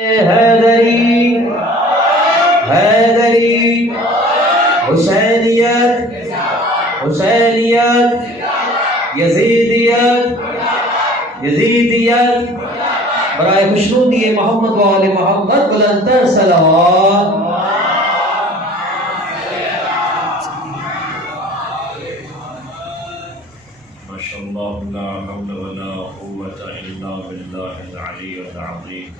حیدری حیدری حسینیت حسینیت یزیدیت یزیدیت برائے خوشنودی محمد و آل محمد بلندتر صلوات. ماشاءاللہ لا حول ولا قوة الا باللہ العلی العظیم.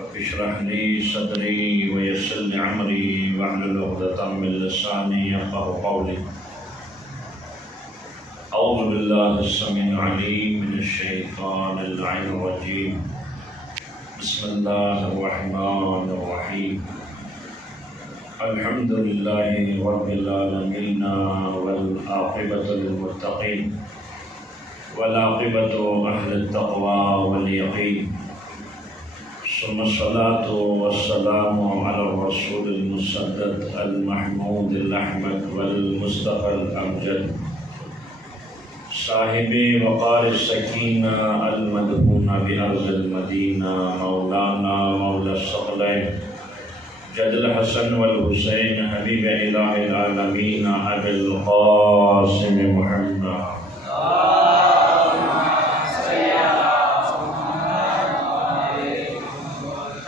رب اشرح لي صدري ويسر لي امري واحلل عقدة من لساني يفقهوا قولي. اعوذ باللہ السمیع العلیم من الشیطان اللعین الرجیم. بسم اللہ الرحمن الرحیم. الحمد للہ رب العالمین والعاقبۃ للمتقین والعاقبۃ اہل التقوی والیقین. ثم الصلاة والسلام على الرسول المسدد المحمود الأحمد والمصطفى الأمجد صاحب وقار السکینہ المدفون بأرض المدینہ مولانا مولا الثقلین جد الحسن والحسین حبیب الہ العالمین ابی القاسم محمد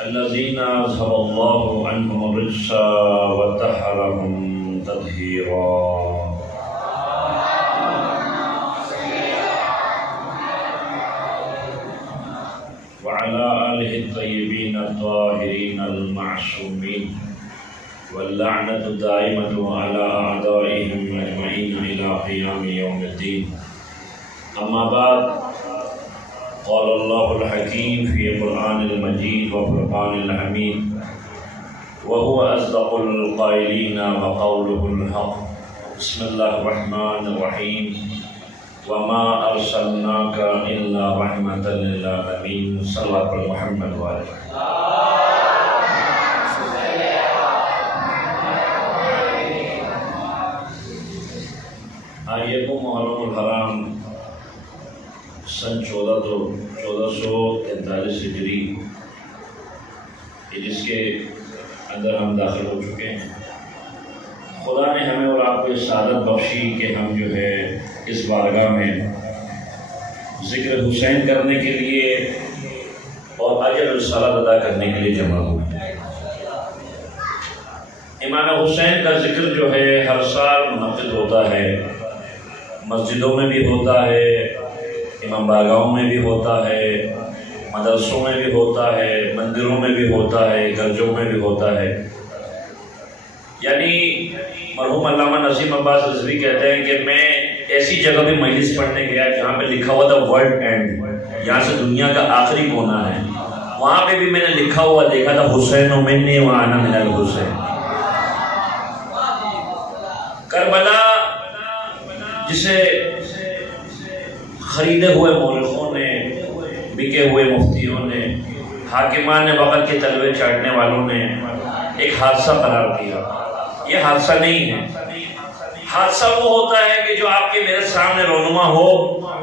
الذین اذهب اللہ عنهم الرجس وطہرهم تطہیرا. وعلى آله الطيبين الطاهرين المعصومين واللعنة دائمة على أعدائهم أجمعين إلى قيام يوم الدين. أما بعد، قال الله الحكيم في القرآن المجيد وفرقان الحميد وهو أصدق القائلين وقوله الحق. بسم الله الرحمن الرحيم. وما ارسلناك الا رحمة للعالمين. صلی اللہ علیہ محمد وآلہ. آئیے کو محرم الحرام سن 1443 ہجری جس کے اندر ہم داخل ہو چکے ہیں. خدا نے ہمیں اور آپ کو سعادت بخشی کہ ہم جو ہے اس بارگاہ میں ذکر حسین کرنے کے لیے اور اجر الصلاۃ ادا کرنے کے لیے جمع ہوئے. امام حسین کا ذکر جو ہے ہر سال منعقد ہوتا ہے، مسجدوں میں بھی ہوتا ہے، امام بارگاہوں میں بھی ہوتا ہے، مدرسوں میں بھی ہوتا ہے، مندروں میں بھی ہوتا ہے، گرجوں میں بھی ہوتا ہے. یعنی مرحوم علامہ نسیم عباس رضوی کہتے ہیں کہ میں ایسی جگہ پہ مجلس پڑھنے گیا جہاں پہ لکھا ہوا تھا ورلڈ اینڈ، یہاں سے دنیا کا آخری کونا ہے. وہاں پہ بھی میں نے لکھا ہوا دیکھا تھا حسین و منی وانا من الحسین. کربلا جسے خریدے ہوئے مورخوں نے، بکے ہوئے مفتیوں نے، حاکمان وقت کے تلوے چاٹنے والوں نے ایک حادثہ قرار دیا. یہ حادثہ نہیں ہے. حادثہ وہ ہوتا ہے کہ جو آپ کے میرے سامنے رونما ہو،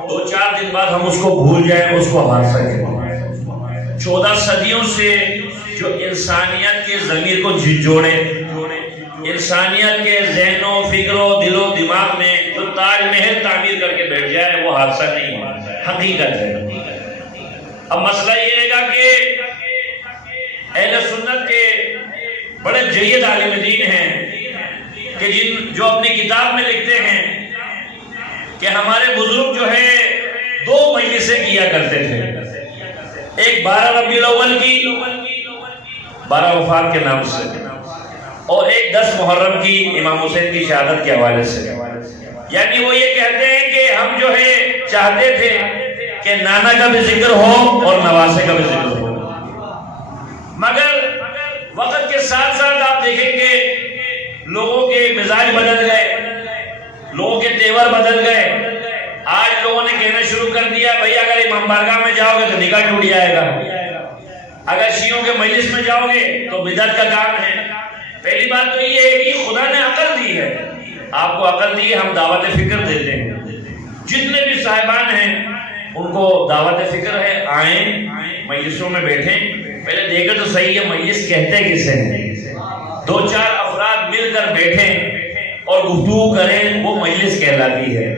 2-4 دن بعد ہم اس کو بھول جائیں، اس کو حادثہ کہتے ہیں. 14 صدیوں سے جو انسانیت کے ضمیر کو جھنجھوڑے، انسانیت کے ذہن و فکر و دل و دماغ میں جو تاج محل تعمیر کر کے بیٹھ جائے وہ حادثہ نہیں ہے، حقیقت ہے. اب مسئلہ یہ ہے گا کہ اہل سنت کے بڑے جید عالم دین ہیں کہ جو اپنی کتاب میں لکھتے ہیں کہ ہمارے بزرگ جو ہے 2 مجلسیں کیا کرتے تھے. ایک 12 ربیع الاول کی 12 وفات کے نام سے، اور ایک 10 محرم کی امام حسین کی شہادت کے حوالے سے. یعنی وہ یہ کہتے ہیں کہ ہم جو ہے چاہتے تھے کہ نانا کا بھی ذکر ہو اور نواسے کا بھی ذکر ہو، مگر وقت کے ساتھ ساتھ آپ دیکھیں گے لوگوں کے مزاج بدل گئے، لوگوں کے تیور بدل گئے. آج لوگوں نے کہنا شروع کر دیا بھئی اگر امام بارگاہ میں جاؤ گے تو نکاح ٹوٹ جائے گا، اگر شیعوں کے مجلس میں جاؤ گے تو بدعت کا کام ہے. پہلی بات تو یہ ہے کہ خدا نے عقل دی ہے، آپ کو عقل دی ہے، ہم دعوت فکر دیتے ہیں. جتنے بھی صاحبان ہیں ان کو دعوت فکر ہے، آئیں مجلسوں میں بیٹھیں، پہلے دیکھے تو صحیح ہے مجلس کہتے کسے ہیں؟ دو چار افراد مل کر بیٹھیں اور گفتگو کریں وہ مجلس کہلاتی ہے.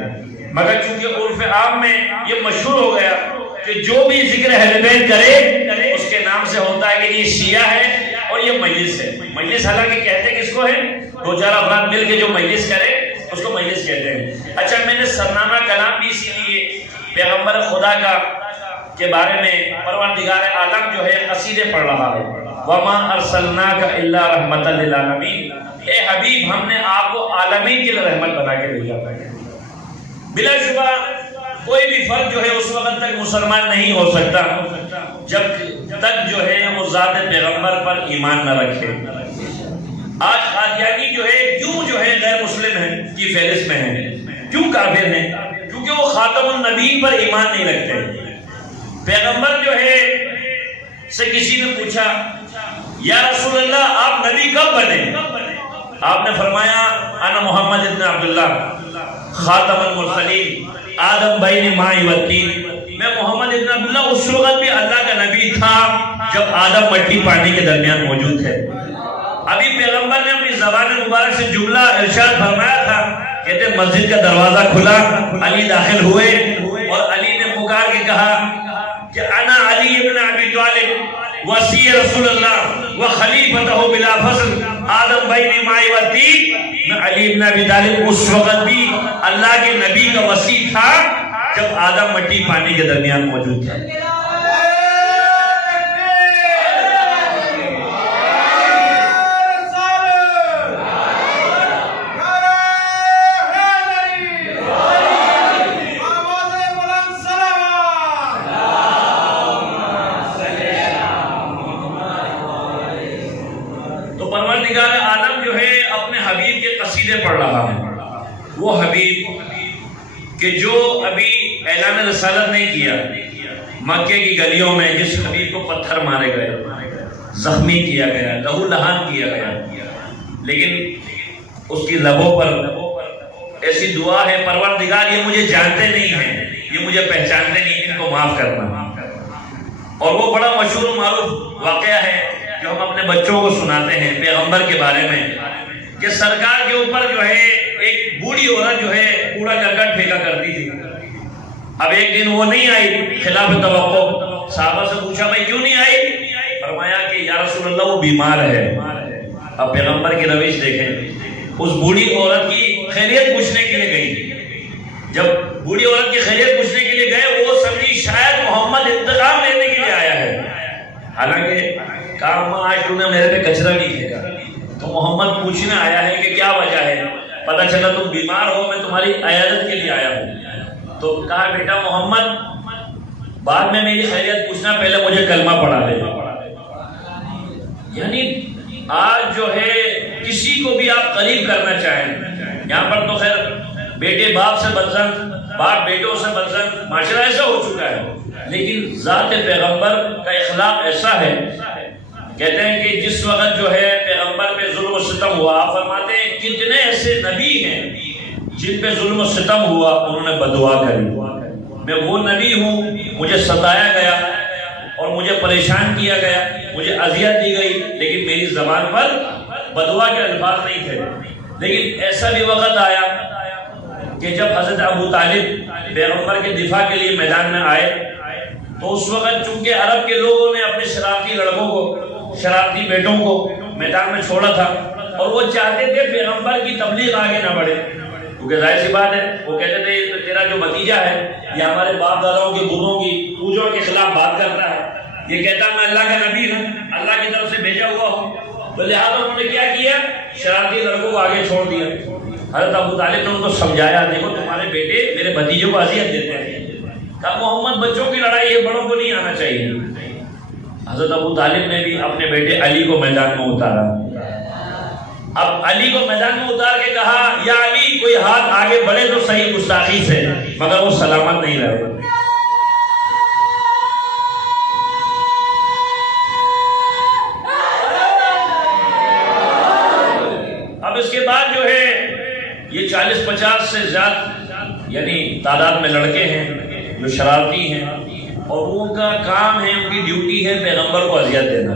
مگر چونکہ عرف عام میں یہ مشہور ہو گیا کہ جو بھی ذکر اہل بیت کرے اس کے نام سے ہوتا ہے کہ یہ شیعہ ہے اور یہ مجلس ہے. مجلس حالانکہ کہتے کس کو ہے؟ دو چار افراد مل کے جو مجلس کرے اس کو مجلس کہتے ہیں. اچھا میں نے سرنامہ کلام بھی اسی لیے پیغمبر خدا کا کے بارے میں پروردگار عالم جو ہے قصیدے پڑھ رہا ہے. وما ارسلناک الا رحمۃ للعالمین، اے حبیب ہم نے آپ کو عالمین کے لیے رحمت بنا کے بھیجا ہے. بلا شبہ کوئی بھی فرد جو ہے اس وقت تک مسلمان نہیں ہو سکتا جب تک جو ہے وہ ذات پیغمبر پر ایمان نہ رکھے. آج قادیانی جو ہے کیوں جو ہے غیر مسلم ہیں کی فہرست میں ہیں، کیوں کافر ہیں؟ کیونکہ وہ خاتم النبی پر ایمان نہیں رکھتے. پیغمبر جو ہے سے کسی نے پوچھا یا رسول اللہ آپ نبی کب بنے؟ آپ نے فرمایا انا محمد ابن عبداللہ خاتم المرسلین آدم بین ماء و طین. میں محمد ابن عبداللہ اس وقت بھی اللہ کا نبی تھا جب آدم مٹی پانی کے درمیان موجود تھے. ابھی پیغمبر نے اپنی زبان مبارک سے جملہ ارشاد فرمایا تھا، کہتے مسجد کا دروازہ کھلا، علی داخل ہوئے اور علی نے پکار کے کہا کہ انا علی ابن ابی طالب وصی رسول اللہ و خلیفتہ بلا فصل آدم بین ماء و طین. میں علی ابن ابی طالب اس وقت بھی اللہ کے نبی کا وصی تھا جب آدم مٹی پانی کے درمیان موجود تھا. پروردگار عالم جو ہے اپنے حبیب کے قصیدے پڑھ رہا ہے. وہ حبیب کہ جو ابھی اعلان رسالت نہیں کیا، مکے کی گلیوں میں جس حبیب کو پتھر مارے گئے، زخمی کیا گیا، لہو لہان کیا گیا، لیکن اس کی لبوں پر ایسی دعا ہے پروردگار یہ مجھے جانتے نہیں ہیں، یہ مجھے پہچانتے نہیں، ان کو معاف کرنا. اور وہ بڑا مشہور و معروف واقعہ ہے جو ہم اپنے بچوں کو سناتے ہیں پیغمبر کے بارے میں کہ سرکار کے اوپر جو ہے ایک بوڑھی عورت جو ہے کوڑا کرکٹ پھینکا کرتی تھی. اب ایک دن وہ نہیں آئی خلاف توقع. صحابہ سے پوچھا بھائی کیوں نہیں آئی؟ فرمایا کہ یا رسول اللہ وہ بیمار ہے. اب پیغمبر کی روش دیکھیں، اس بوڑھی عورت کی خیریت پوچھنے کے لیے گئی. جب بوڑھی عورت کی خیریت پوچھنے کے لیے گئے وہ سمجھی شاید محمد انتقام لینے کے لیے آیا ہے. حالانکہ کہا آج تم نے میرے پہ کچرا نہیں پھینکا تو محمد پوچھنے آیا ہے کہ کیا وجہ ہے. پتہ چلا تم بیمار ہو، میں تمہاری عیادت کے لیے آیا ہوں. تو کہا بیٹا محمد بعد میں میری خیریت پوچھنا، پہلے مجھے کلمہ پڑھا دے. یعنی آج جو ہے کسی کو بھی آپ قریب کرنا چاہیں، یہاں پر تو خیر بیٹے باپ سے بدزن، باپ بیٹوں سے بدزن، معاشرہ ایسا ہو چکا ہے، لیکن ذات پیغمبر کا اخلاق ایسا ہے. کہتے ہیں کہ جس وقت جو ہے پیغمبر پہ ظلم و ستم ہوا، آپ فرماتے ہیں کتنے ایسے نبی ہیں جن پہ ظلم و ستم ہوا انہوں نے بدعا کری. میں وہ نبی ہوں، مجھے ستایا گیا اور مجھے پریشان کیا گیا، مجھے اذیت دی گئی، لیکن میری زبان پر بدعا کے الفاظ نہیں تھے. لیکن ایسا بھی وقت آیا کہ جب حضرت ابو طالب پیغمبر کے دفاع کے لیے میدان میں آئے تو اس وقت چونکہ عرب کے لوگوں نے اپنے شرارتی لڑکوں کو، شرارتی بیٹوں کو میدان میں چھوڑا تھا اور وہ چاہتے تھے پیغمبر کی تبلیغ آگے نہ بڑھے، کیونکہ ظاہر سی بات ہے وہ کہتے تھے تیرا جو بھتیجا ہے یہ ہمارے باپ داداؤں کی بتوں کی پوجوں کے خلاف بات کرتا ہے، یہ کہتا میں اللہ کا نبی ہوں، اللہ کی طرف سے بھیجا ہوا ہوں. تو لہٰذا انہوں نے کیا کیا؟ شرارتی لڑکوں کو آگے چھوڑ دیا. حضرت ابو طالب نے ان کو سمجھایا، دیکھو تمہارے بیٹے میرے بھتیجوں کو اذیت دیتے ہیں. کہا محمد بچوں کی لڑائی ہے، بڑوں کو نہیں آنا چاہیے. حضرت ابو طالب نے بھی اپنے بیٹے علی کو میدان میں اتارا. اب علی کو میدان میں اتار کے کہا یا علی کوئی ہاتھ آگے بڑھے تو صحیح گستاخی سے، مگر وہ سلامت نہیں رہے. اب اس کے بعد جو ہے یہ 40-50 سے زیادہ یعنی تعداد میں لڑکے ہیں جو شرارتی ہیں اور وہ ان کا کام ہے, ان کی ڈیوٹی ہے پیغمبر کو اذیت دینا.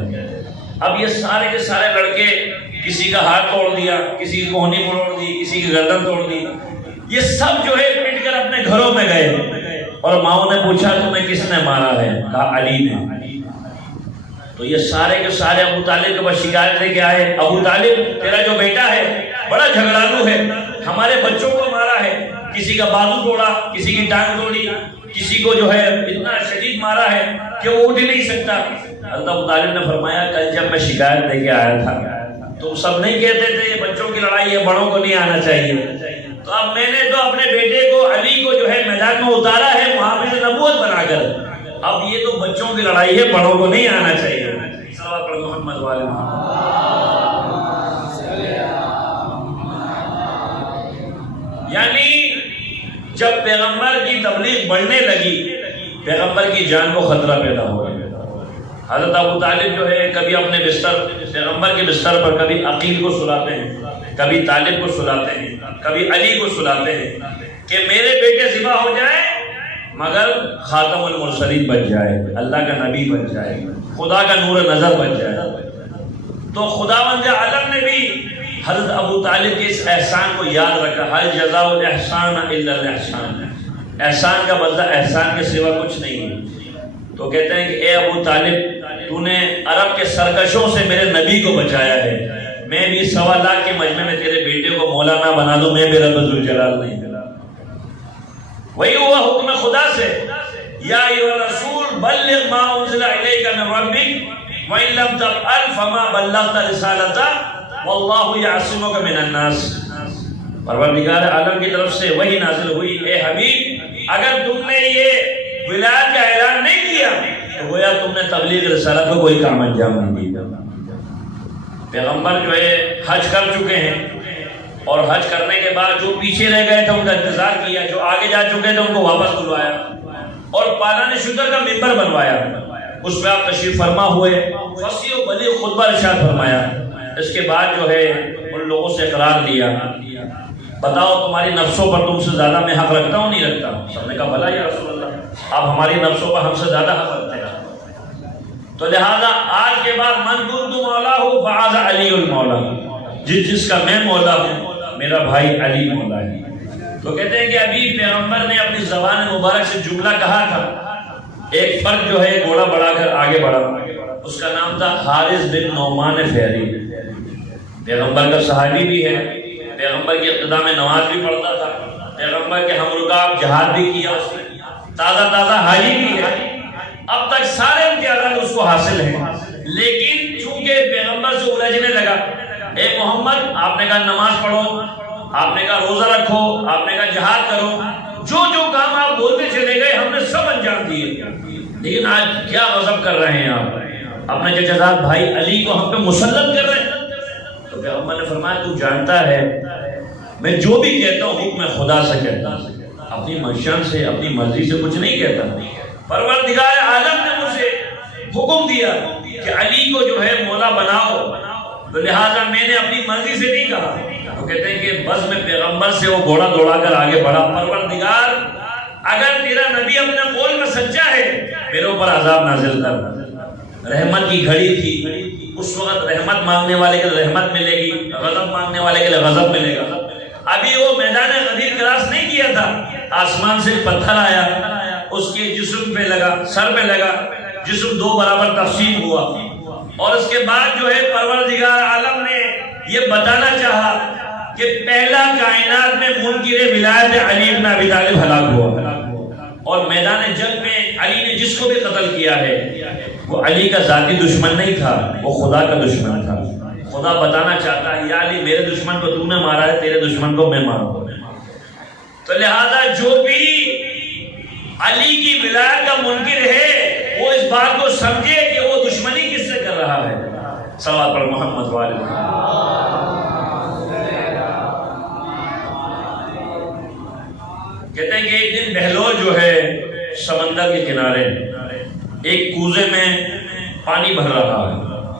اب یہ سارے کے سارے لڑکے, کسی کا ہاتھ توڑ دیا, کسی کی کوہنی موڑ دی, کسی کی گردن توڑ دی, یہ سب جو ہے پٹ کر اپنے گھروں میں گئے. اور ماؤں نے پوچھا تمہیں کس نے مارا ہے؟ کہا علی نے. تو یہ سارے کے سارے ابو طالب کے پاس شکایت لے کے آئے, ابو طالب تیرا جو بیٹا ہے بڑا جھگڑالو ہے, ہمارے بچوں کو مارا ہے, کسی کا بازو توڑا, کسی کی ٹانگ توڑی, کسی کو جو ہے اتنا شدید مارا ہے کہ وہ اٹھ ہی نہیں سکتا. حضرت ابو طالب نے فرمایا کل جب میں شکایت لے کے آیا تھا تو سب نہیں کہتے تھے یہ بچوں کی لڑائی ہے, بڑوں کو نہیں آنا چاہیے. تو اب میں نے تو اپنے بیٹے کو علی کو جو ہے میدان میں اتارا ہے محافظ نبوت بنا کر. اب یہ تو بچوں کی لڑائی ہے, بڑوں کو نہیں آنا چاہیے. صلوات پر محمد والے محمد. یعنی جب پیغمبر کی تبلیغ بڑھنے لگی, پیغمبر کی جان کو خطرہ پیدا ہو گیا. حضرت ابو طالب جو ہے کبھی اپنے بستر, پیغمبر کے بستر پر کبھی عقیل کو سلاتے ہیں, کبھی طالب کو سلاتے ہیں, کبھی علی کو سلاتے ہیں کہ میرے بیٹے ذبح ہو جائیں مگر خاتم المرسلین بن جائے, اللہ کا نبی بن جائے, خدا کا نور نظر بن جائے. تو خداوند عالم نے بھی حضرت ابو طالب کے اس احسان کو یاد رکھا. حل جزاء الاحسان الا الاحسان, احسان کا بدلہ احسان کے سوا کچھ نہیں ہے. تو کہتے ہیں کہ اے ابو طالب تو نے عرب کے سرکشوں سے میرے نبی کو بچایا ہے, میں بھی 1.25 لاکھ کے مجمع میں تیرے بیٹے کو مولانا بنا دوں, میں بھی رب ذوالجلال نہیں. وہی ہوا حکم خدا سے, یا ایھا الرسول بلغ ما انزل الیک من ربک وان لم تفعل فما بلغت رسالتہ واللہ یعصمک من الناس. پروردگار عالم کی طرف سے وحی نازل ہوئی, اے حبیب اگر تم نے یہ ولایت کا اعلان نہیں کیا تو گویا تم نے تبلیغ رسالت کو کوئی کام انجام نہیں دیا. پیغمبر جو ہے حج کر چکے ہیں, اور حج کرنے کے بعد جو پیچھے رہ گئے تھے ان کا انتظار کیا, جو آگے جا چکے تھے ان کو واپس بلوایا اور پالان شکر کا ممبر بنوایا. اس پہ آپ تشریف فرما ہوئے, فصیح و بلیغ خطبہ ارشاد فرمایا. اس کے بعد جو ہے ان لوگوں سے اقرار لیا, بتاؤ تمہاری نفسوں پر تم سے زیادہ میں حق رکھتا ہوں نہیں رکھتا؟ سب نے کہا بھلا یا رسول اللہ, آپ ہماری نفسوں پر ہم سے زیادہ حق رکھتے ہیں. تو لہذا آج کے بعد من کنت مولا ہو فہذا علی المولا, جس کا میں مولا ہوں میرا بھائی علی مولا ہے. تو کہتے ہیں کہ ابھی پیغمبر نے اپنی زبان مبارک سے جملہ کہا تھا, ایک فرد جو ہے گھوڑا بڑھا کر آگے بڑھا, اس کا نام تھا حارث بن نعمان فہری. پیغمبر کا صحابی بھی ہے, پیغمبر کی ابتدا میں نماز بھی پڑھتا تھا, پیغمبر کے ہم رکاب جہاد بھی کیا, تازہ حاجی بھی ہے. اب تک سارے امتیازات اس کو حاصل ہیں, لیکن چونکہ پیغمبر سے الجھنے لگا. اے محمد آپ نے کہا نماز پڑھو, آپ نے کہا روزہ رکھو, آپ نے کہا جہاد کرو, جو جو کام آپ بولتے چلے گئے ہم نے سب انجام دیے, لیکن آج کیا غضب کر رہے ہیں آپ, اپنے ججزات بھائی علی کو ہم پہ مسلط کر رہے ہیں. تو پیغمبر نے فرمایا تو جانتا ہے میں جو بھی کہتا ہوں حکم خدا سے کہتا ہوں, اپنی منشا سے اپنی مرضی سے کچھ نہیں کہتا. پروردگار عالم نے مجھے حکم دیا کہ علی کو جو ہے مولا بناؤ, تو لہٰذا میں نے اپنی مرضی سے نہیں کہا. تو کہتے ہیں کہ بس میں پیغمبر سے وہ گھوڑا دوڑا کر آگے بڑھا, پروردگار اگر تیرا نبی اپنے قول میں سچا ہے میرے اوپر عذاب نازل کر. رحمت کی گھڑی تھی, اس وقت رحمت مانگنے والے کے لیے رحمت ملے گی, غضب مانگنے والے کے لیے غضب ملے گا. ابھی وہ میدان غدیر کراس نہیں کیا تھا, آسمان سے پتھر آیا, اس کے جسم پہ لگا, سر پہ لگا, جسم 2 برابر تقسیم ہوا, اور اس کے بعد جو ہے پروردگار عالم نے یہ بتانا چاہا کہ پہلا کائنات میں منکر ولایت علی بن ابی طالب ہلاک ہوا, اور میدان جنگ میں علی نے جس کو بھی قتل کیا ہے وہ علی کا ذاتی دشمن نہیں تھا, وہ خدا کا دشمن تھا. خدا بتانا چاہتا ہے یا علی میرے دشمن کو تو نے مارا ہے, تیرے دشمن کو میں ماروں. تو لہذا جو بھی علی کی ولایت کا منکر ہے وہ اس بات کو سمجھے کہ وہ دشمنی کس سے کر رہا ہے. صلوات پر محمد والے. کہتے ہیں کہ ایک دن بہلول جو ہے سمندر کے کنارے ایک کوزے میں پانی بھر رہا ہے,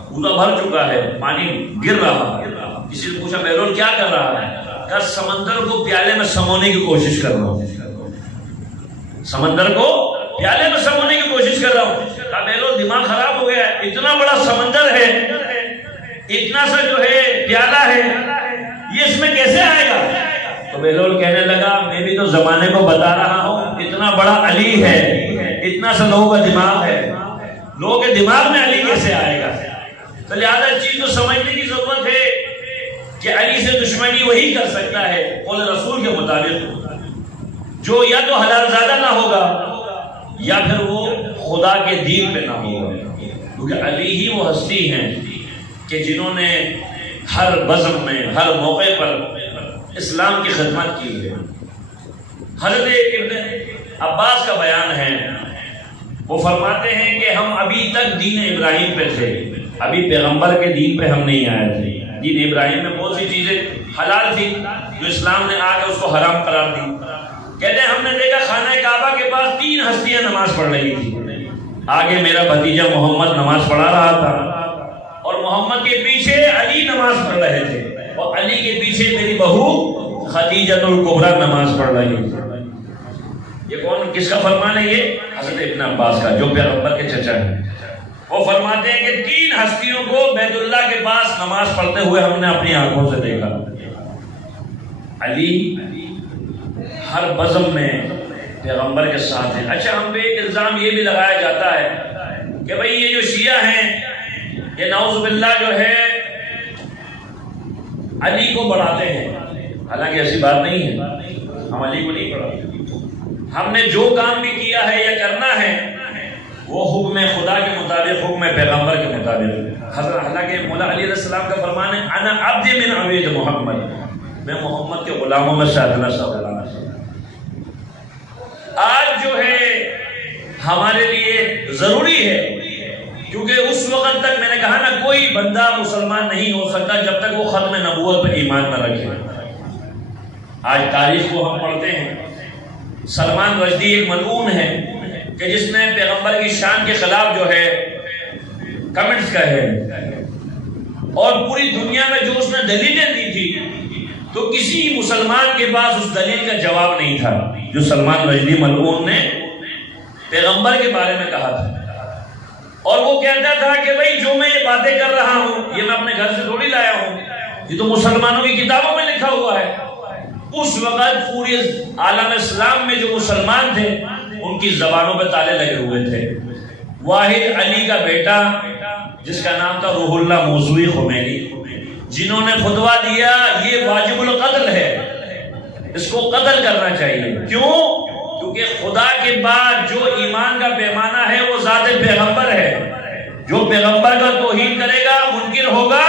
کوزہ بھر چکا ہے, پانی گر رہا ہے. کسی نے پوچھا بہلول کیا کر رہا ہے؟ کہا سمندر کو پیالے میں سمونے کی کوشش کر رہا ہوں, سمندر کو پیالے میں سب ہونے کی کوشش کر رہا ہوں. کہا بہلول دماغ خراب ہو گیا ہے، اتنا بڑا سمندر ہے، اتنا سا جو ہے پیالہ ہے، یہ اس میں کیسے آئے گا؟ تو بہلول کہنے لگا میں بھی تو زمانے کو بتا رہا ہوں، اتنا بڑا علی ہے، اتنا سا لوگوں کا دماغ ہے، لوگوں کے دماغ میں علی کیسے آئے گا؟ تو لہذا اس چیز کو سمجھنے کی ضرورت ہے کہ علی سے دشمنی وہی کر سکتا ہے قول رسول کے مطابق جو یا تو حلال زادہ نہ ہوگا یا پھر وہ خدا کے دین پہ نہ ہوگا. کیونکہ علی ہی وہ ہستی ہیں کہ جنہوں نے ہر بزم میں ہر موقع پر اسلام کی خدمت کی ہے. حضرت ابن عباس کا بیان ہے، وہ فرماتے ہیں کہ ہم ابھی تک دین ابراہیم پہ تھے، ابھی پیغمبر کے دین پہ ہم نہیں آئے تھے. دین ابراہیم میں بہت سی چیزیں حلال تھی جو اسلام نے آ کے اس کو حرام قرار دی. کہتے ہیں ہم نے دیکھا خانہ کعبہ کے پاس 3 ہستیاں نماز پڑھ رہی تھی. آگے میرا بھتیجا محمد نماز پڑھا رہا تھا اور محمد کے پیچھے علی نماز پڑھ رہے تھے اور علی کے پیچھے میری بہو خدیجہ الکبریٰ نماز پڑھ رہی تھی. یہ کون کس کا فرمان ہے؟ یہ حضرت ابن عباس کا جو پیغمبر کے چچا ہیں. وہ فرماتے ہیں کہ 3 ہستیوں کو بیت اللہ کے پاس نماز پڑھتے ہوئے ہم نے اپنی آنکھوں سے دیکھا. علی ہر بزم میں پیغمبر کے ساتھ ہیں. اچھا ہم پہ ایک الزام یہ بھی لگایا جاتا ہے کہ بھئی یہ جو شیعہ ہیں یہ نعوذ باللہ جو ہے علی کو بڑھاتے ہیں. حالانکہ ایسی بات نہیں ہے، ہم علی کو نہیں بڑھاتے. ہم نے جو کام بھی کیا ہے یا کرنا ہے وہ حکم خدا کے مطابق، حکم پیغمبر کے مطابق. حالانکہ مولا علی علیہ السلام کا فرمان ہے انا عبد من عبید محمد، میں محمد کے غلاموں میں سے ادنا سا غلام. آج جو ہے ہمارے لیے ضروری ہے، کیونکہ اس وقت تک میں نے کہا نا کوئی بندہ مسلمان نہیں ہو سکتا جب تک وہ ختم نبوت پر ایمان نہ رکھے. آج تاریخ کو ہم پڑھتے ہیں، سلمان رشدی ایک ملعون ہے کہ جس نے پیغمبر کی شان کے خلاف جو ہے کمنٹس کہے اور پوری دنیا میں جو اس نے دلیلیں دی تھی تو کسی مسلمان کے پاس اس دلیل کا جواب نہیں تھا جو سلمان رشدی ملعون نے پیغمبر کے بارے میں کہا تھا. اور وہ کہتا تھا کہ بھئی جو میں یہ باتیں کر رہا ہوں یہ میں اپنے گھر سے تھوڑی لایا ہوں، یہ تو مسلمانوں کی کتابوں میں لکھا ہوا ہے. اس وقت پورے عالم اسلام میں جو مسلمان تھے ان کی زبانوں پہ تالے لگے ہوئے تھے. واحد علی کا بیٹا جس کا نام تھا روح اللہ موسوی خمینی، جنہوں نے فتویٰ دیا یہ واجب القتل ہے، اس کو قتل کرنا چاہیے. کیوں؟ کیونکہ خدا کے بعد جو ایمان کا پیمانہ ہے وہ ذات پیغمبر ہے. جو پیغمبر کا توہین کرے گا منکر ہوگا،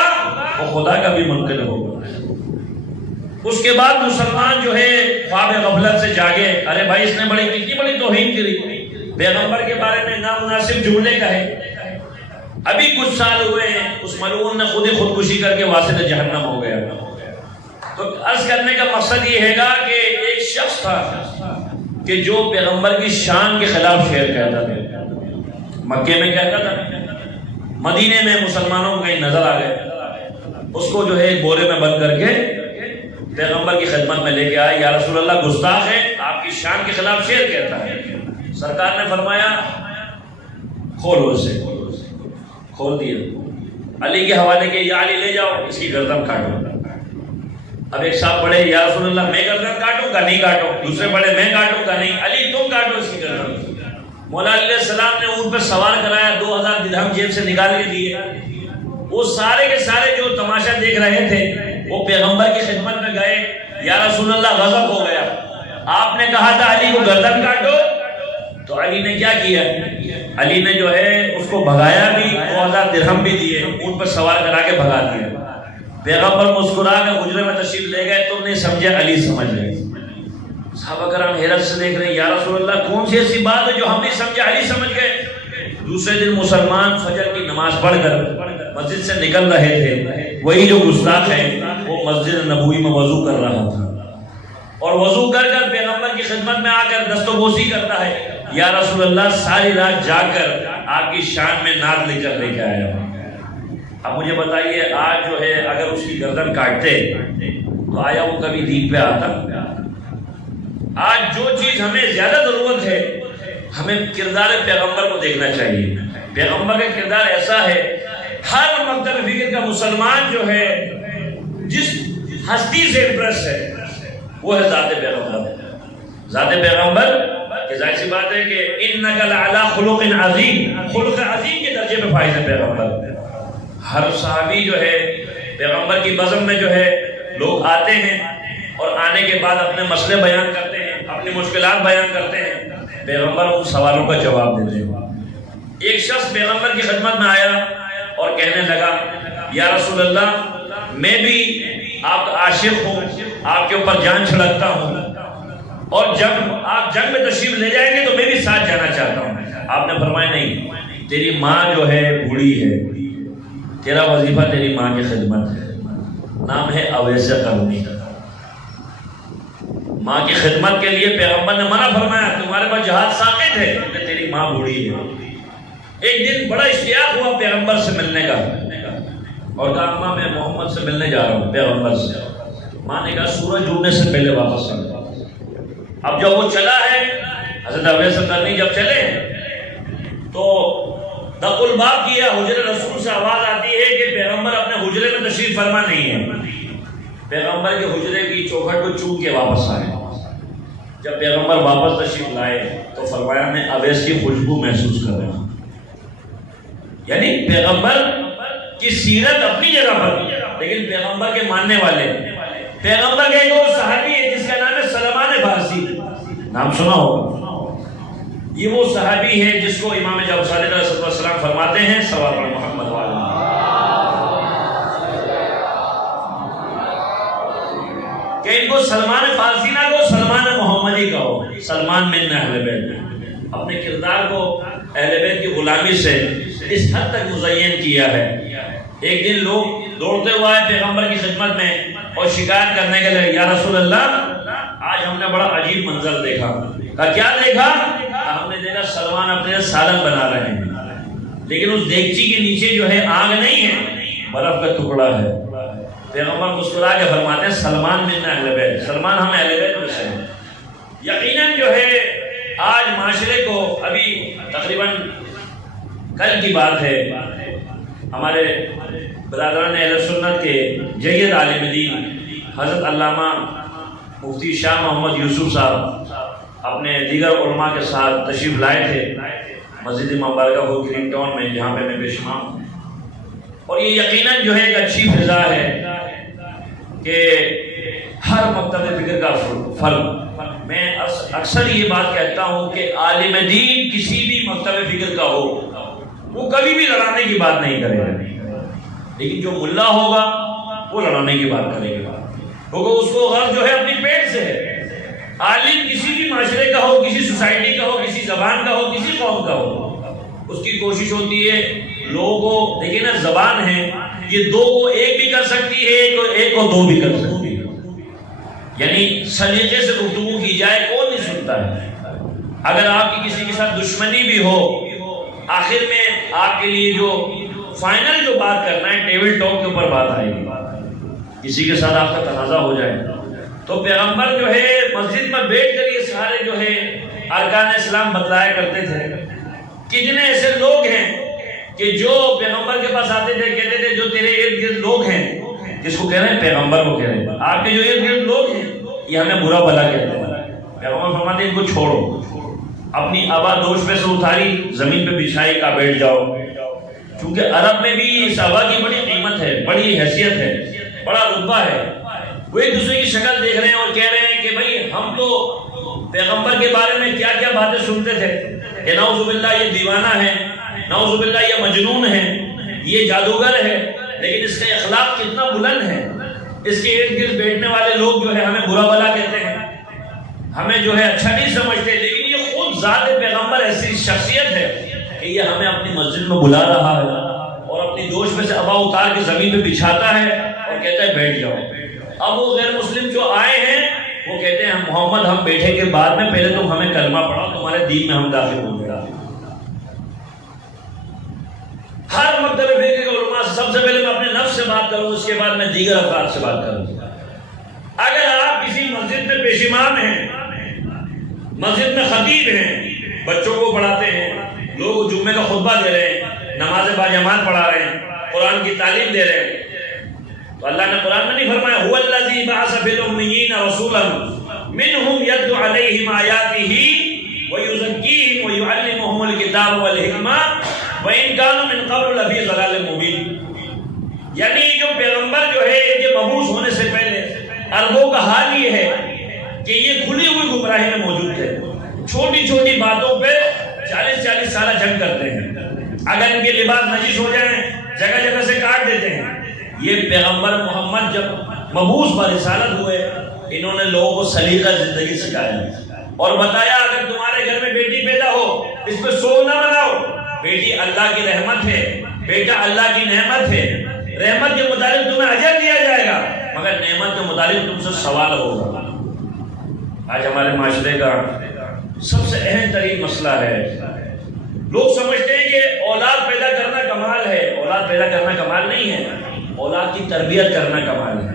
وہ خدا کا بھی منکر ہوگا. اس کے بعد مسلمان جو ہے خواب غفلت سے جاگے، ارے بھائی اس نے کتنی بڑی توہین کی، پیغمبر کے بارے میں نامناسب جملے کہے. ابھی کچھ سال ہوئے ہیں اس ملعون نے خود ہی خودکشی کر کے واسط جہنم ہو گیا. تو عرض کرنے کا مقصد یہ ہے گا کہ ایک شخص تھا کہ جو پیغمبر کی شان کے خلاف شعر کہتا تھا. مکے میں کہتا تھا، مدینے میں مسلمانوں کو کہیں نظر آ گئے، اس کو جو ہے ایک بورے میں بند کر کے پیغمبر کی خدمت میں لے کے آئے. یا رسول اللہ گستاخ ہے، آپ کی شان کے خلاف شعر کہتا ہے. سرکار نے فرمایا کھولو اسے، کھول دیا. علی کے حوالے کے، یا علی لے جاؤ اس کی گردن کاٹو. اب ایک صاحب پڑھے یا رسول اللہ میں گردن کاٹوں گا، نہیں کاٹو. دوسرے پڑھے میں کاٹوں گا، نہیں. علی تم کاٹو اس کی گردن. مولا علیہ السلام نے اونٹ پہ سوار کرایا، 2000 درہم جیب سے نکال کے دیے. وہ سارے کے سارے جو تماشا دیکھ رہے تھے وہ پیغمبر کی خدمت میں گئے. یا رسول اللہ غضب ہو گیا، آپ نے کہا تھا علی کو گردن کاٹو. تو علی نے کیا کیا؟ علی نے جو ہے اس کو بھگایا بھی، 2000 درہم بھی دیے، اونٹ پر سوار کرا کے بھگا دیا. پیغمبر مسکرا کے حجرے میں تشریف لے گئے. تم نے سمجھا علی سمجھ گئے. صحابہ کرام حیرت سے دیکھ رہے ہیں، یا رسول اللہ کون سی ایسی بات ہے جو ہم نہیں سمجھے، علی سمجھ گئے. دوسرے دن مسلمان فجر کی نماز پڑھ کر مسجد سے نکل رہے تھے. وہی جو گستاخ ہے وہ مسجد نبوی میں وضو کر رہا تھا اور وضو کر کر پیغمبر کی خدمت میں آ کر دست و بوسی کرتا ہے. یا رسول اللہ ساری رات جا کر آپ کی شان میں نعت لے کر لے کے آیا. اب مجھے بتائیے آج جو ہے اگر اس کی گردن کاٹتے تو آیا وہ کبھی دین پہ آتا؟ آج جو چیز ہمیں زیادہ ضرورت ہے ہمیں کردار پیغمبر کو دیکھنا چاہیے. پیغمبر کا کردار ایسا ہے، ہر مکتب فکر کا مسلمان جو ہے جس ہستی سے امپریس ہے وہ ہے ذات پیغمبر. ذات پیغمبر کہ ظاہر سی بات ہے کہ انک لعلی خلق عظیم، خلق عظیم کے درجے پہ فائز ہے پیغمبر. ہر صحابی جو ہے پیغمبر کی بزم میں جو ہے لوگ آتے ہیں اور آنے کے بعد اپنے مسئلے بیان کرتے ہیں، اپنی مشکلات بیان کرتے ہیں، پیغمبر ان سوالوں کا جواب دیتے ہیں. ایک شخص پیغمبر کی خدمت میں آیا اور کہنے لگا یا رسول اللہ میں بھی آپ کا عاشق ہوں، آپ کے اوپر جان چھڑکتا ہوں، اور جب آپ جنگ میں تشریف لے جائیں گے تو میں بھی ساتھ جانا چاہتا ہوں. آپ نے فرمایا نہیں، تیری ماں جو ہے بوڑھی ہے، تیرا وظیفہ تیری ماں کی خدمت ہے. نام ہے اویس قرنی. ماں کی خدمت کے لیے پیغمبر نے منع فرمایا، تمہارے پاس جہاز ساقط ہے کہ تیری ماں بوڑھی ہے. ایک دن بڑا اشتیاق ہوا پیغمبر سے ملنے کا اور کہا ماں میں محمد سے ملنے جا رہا ہوں پیغمبر سے. ماں نے کہا سورج ڈوبنے سے پہلے واپس آ. اب جب وہ چلا ہے حضرت اویس قرنی جب چلے تو دق الباب کیا، حجرے رسول سے آواز آتی ہے کہ پیغمبر اپنے حجرے میں تشریف فرما نہیں ہے. پیغمبر کے حجرے کی چوکھٹ کو چوم کے واپس آئے. جب پیغمبر واپس تشریف لائے تو فرمایا میں اویس کی خوشبو محسوس کر رہا ہوں. یعنی پیغمبر کی سیرت اپنی جگہ پر، لیکن پیغمبر کے ماننے والے. پیغمبر کے ایک اور صحابی ہے جس کا نام ہے سلمان فارسی، نام سنا ہوگا. یہ وہ صحابی ہے جس کو امام جعفر صادق علیہ السلام فرماتے ہیں صلوات محمد والے، کہ ان کو سلمان فارسی نہ کہو، سلمان محمدی کہو. سلمان من اہل بیت، اپنے کردار کو اہل بیت کی غلامی سے اس حد تک مزین کیا ہے. ایک دن لوگ دوڑتے ہوئے آئے پیغمبر کی خدمت میں اور شکایت کرنے کے لیے، یا رسول اللہ آج ہم نے بڑا عجیب منظر دیکھا. کہا کیا دیکھا؟ ہم نے دیکھا سلمان اپنے سالن بنا رہے ہیں، لیکن اس دیگچی کے نیچے جو ہے آگ نہیں ہے، برف کا ٹکڑا ہے. پیغمبر مسکرا کے فرماتے ہیں سلمان من اہل بیت، سلمان ہم اہل بیت میں سے ہیں. یقیناً جو ہے آج معاشرے کو، ابھی تقریباً کل کی بات ہے، ہمارے برادران اہل سنت کے جید عالم دین حضرت علامہ مفتی شاہ محمد یوسف صاحب اپنے دیگر علماء کے ساتھ تشریف لائے تھے مسجد مبارکہ ہو گرین ٹاؤن میں، جہاں پہ میں پیش ہوں. اور یہ یقیناً جو ہے ایک اچھی فضا ہے کہ ہر مکتب فکر کا فرق، میں اکثر یہ بات کہتا ہوں کہ عالم دین کسی بھی مکتب فکر کا ہو وہ کبھی بھی لڑانے کی بات نہیں کرے گا، لیکن جو ملا ہوگا وہ لڑانے کی بات کرے گا، کیونکہ اس کو غرض جو ہے اپنی پیٹ سے ہے. عالم کسی بھی معاشرے کا ہو، کسی سوسائٹی کا ہو، کسی زبان کا ہو، کسی قوم کا ہو، اس کی کوشش ہوتی ہے لوگوں کو، دیکھیں نا زبان ہے یہ دو کو ایک بھی کر سکتی ہے، ایک کو دو بھی کر سکتی ہے. یعنی سلیقے سے گفتگو کی جائے کون نہیں سنتا ہے. اگر آپ کی کسی کے ساتھ دشمنی بھی ہو، آخر میں آپ کے لیے جو فائنل جو بات کرنا ہے ٹیبل ٹاک کے اوپر بات آئے گی. کسی کے ساتھ آپ کا تنازع ہو جائے تو پیغمبر جو ہے مسجد میں بیٹھ کر یہ سارے جو ہے ارکان اسلام بتلایا کرتے تھے. کتنے ایسے لوگ ہیں کہ جو پیغمبر کے پاس آتے تھے، کہتے تھے جو تیرے ارد گرد لوگ ہیں، جس کو کہہ رہے ہیں پیغمبر کو کہہ رہے ہیں، آپ کے جو ارد گرد لوگ ہیں یہ ہمیں برا بھلا کہتے ہیں. پیغمبر فرماتے ہیں ان کو چھوڑو، اپنی آبا دوش پہ سے اتاری زمین پہ بچھائی کا بیٹھ جاؤ. کیونکہ عرب میں بھی اس آبا کی بڑی قیمت ہے، بڑی حیثیت ہے، بڑا رتبہ ہے. وہ ایک دوسرے کی شکل دیکھ رہے ہیں اور کہہ رہے ہیں کہ بھائی ہم تو پیغمبر کے بارے میں کیا کیا باتیں سنتے تھے کہ نعوذ باللہ یہ دیوانہ ہے، نعوذ باللہ یہ مجنون ہے، یہ جادوگر ہے، لیکن اس کا اخلاق کتنا بلند ہے. اس کے ارد گرد بیٹھنے والے لوگ جو ہے ہمیں برا بھلا کہتے ہیں، ہمیں جو ہے اچھا نہیں سمجھتے، لیکن یہ خود ذات پیغمبر ایسی شخصیت ہے کہ یہ ہمیں اپنی مسجد میں بلا رہا ہے اور اپنی دوش میں سے ابا اتار کے زمین پہ بچھاتا ہے اور کہتا ہے بیٹھ جاؤ. اب وہ غیر مسلم جو آئے ہیں وہ کہتے ہیں محمد ہم بیٹھے کے بعد میں پہلے تم ہمیں کلمہ پڑھاؤ، تمہارے دین میں ہم داخل ہوں گے. ہر مکتب فکر کے علماء سے سب سے پہلے میں اپنے نفس سے بات کروں، اس کے بعد میں دیگر افراد سے بات کروں. اگر آپ کسی مسجد میں پیش امام ہیں، مسجد میں خطیب ہیں، بچوں کو پڑھاتے ہیں، لوگ جمعے کا خطبہ دے رہے ہیں، نماز باجماعت پڑھا رہے ہیں، قرآن کی تعلیم دے رہے ہیں، تو اللہ نے قرآن میں نہیں فرمایا هو الذی بعث فی الامیین رسولا منہم یتلو علیہم آیاتہ ویزکیہم ویعلمہم الکتاب والحکمہ وإن كانوا من قبل لفی ضلال مبین. یعنی جو پیغمبر جو ہے یہ مبعوث ہونے سے پہلے عربوں کا حال یہ ہے کہ یہ کھلی ہوئی گمراہی میں موجود تھے، چھوٹی چھوٹی باتوں پہ 40 سالہ جنگ کرتے ہیں، اگر ان کے لباس نجس ہو جائیں جگہ جگہ سے کاٹ دیتے ہیں. یہ پیغمبر محمد جب مبعوث برسالت ہوئے انہوں نے لوگوں کو سلیقہ زندگی سکھایا اور بتایا اگر تمہارے گھر میں بیٹی پیدا ہو اس پہ سوگ نہ مناؤ، بیٹی اللہ کی رحمت ہے، بیٹا اللہ کی نعمت ہے، رحمت کے متعلق تمہیں اجر دیا جائے گا مگر نعمت کے متعلق تم سے سوال ہوگا. آج ہمارے معاشرے کا سب سے اہم ترین مسئلہ ہے، لوگ سمجھتے ہیں کہ اولاد پیدا کرنا کمال ہے. اولاد پیدا کرنا کمال نہیں ہے، اولاد کی تربیت کرنا کمال ہے.